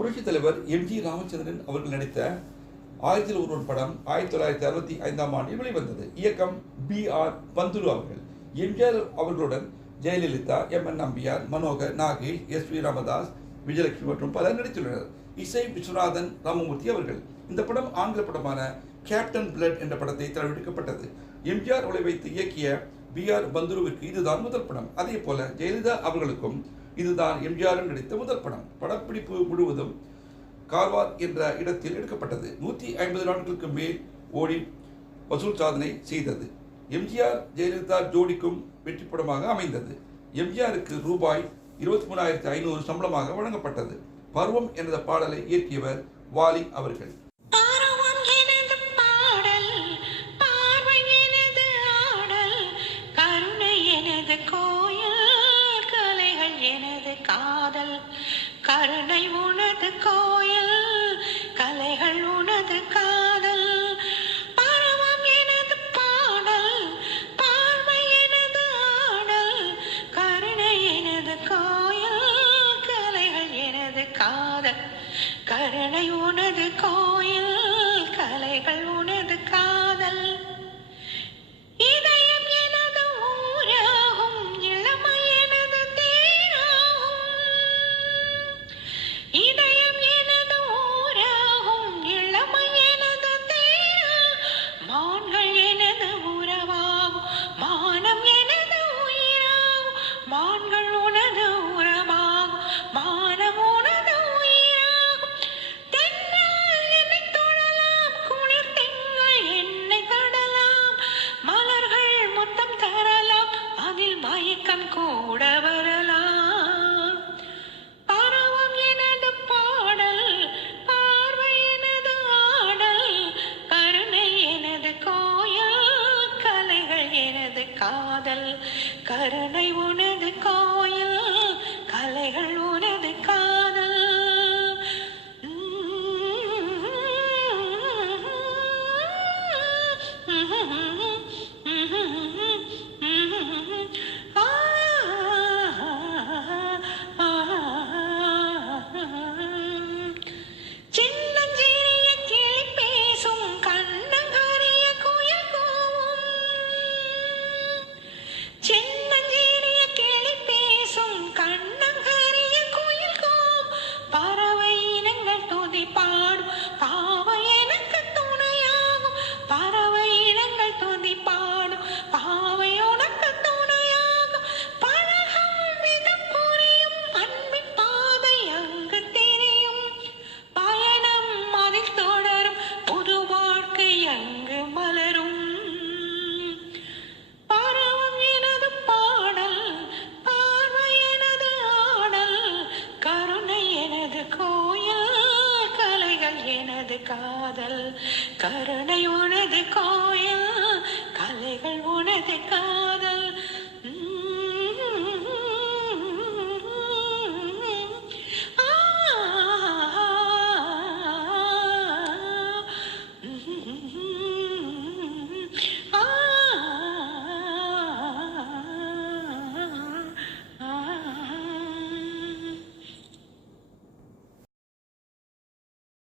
புரட்சித் தலைவர் எம்.ஜி. ராமச்சந்திரன் அவர்கள் நடித்த 1001 படம் 1965ஆம் ஆண்டில் வெளிவந்தது. இயக்கம் B.R. பந்துலு அவர்கள். எம்.ஜி.ஆர். அவர்களுடன் ஜெயலலிதா, M.N. நம்பியார், மனோகர், நாகேஷ், S.V. ராமதாஸ், விஜயலட்சுமி மற்றும் பலர் நடித்துள்ளனர். இசை விஸ்வநாதன் ராமமூர்த்தி அவர்கள். இந்த படம் ஆங்கில படமான கேப்டன் பிளட் என்ற படத்தை தழுவிக்கப்பட்டது. எம்.ஜி.ஆர். அவர்களை வைத்து இயக்கிய B.R. பந்துலுவிற்கு இதுதான் முதல் படம். அதே போல ஜெயலலிதா அவர்களுக்கும் இதுதான் எம்.ஜி.ஆர். நடித்த முதல் படம். படப்பிடிப்பு முழுவதும் கார்வார் என்ற இடத்தில் எடுக்கப்பட்டது. 150 நாட்களுக்கு மேல் ஓடி வசூல் சாதனை செய்தது. எம்.ஜி.ஆர். ஜெயலலிதா ஜோடிக்கும் வெற்றி படமாக அமைந்தது. எம்.ஜி.ஆருக்கு ரூபாய் 23,500 சம்பளமாக வழங்கப்பட்டது. பருவம் என்ற பாடலை இயற்றியவர் வாலி அவர்கள். கருணை உனது கோயில், கலைகள் உனது காதல், பருவம் எனது பாடல், பார்வை எனது ஆடல், கருணை எனது கோயில், கலைகள் எனது காதல், கருணை உனது கோயில், கலைகள்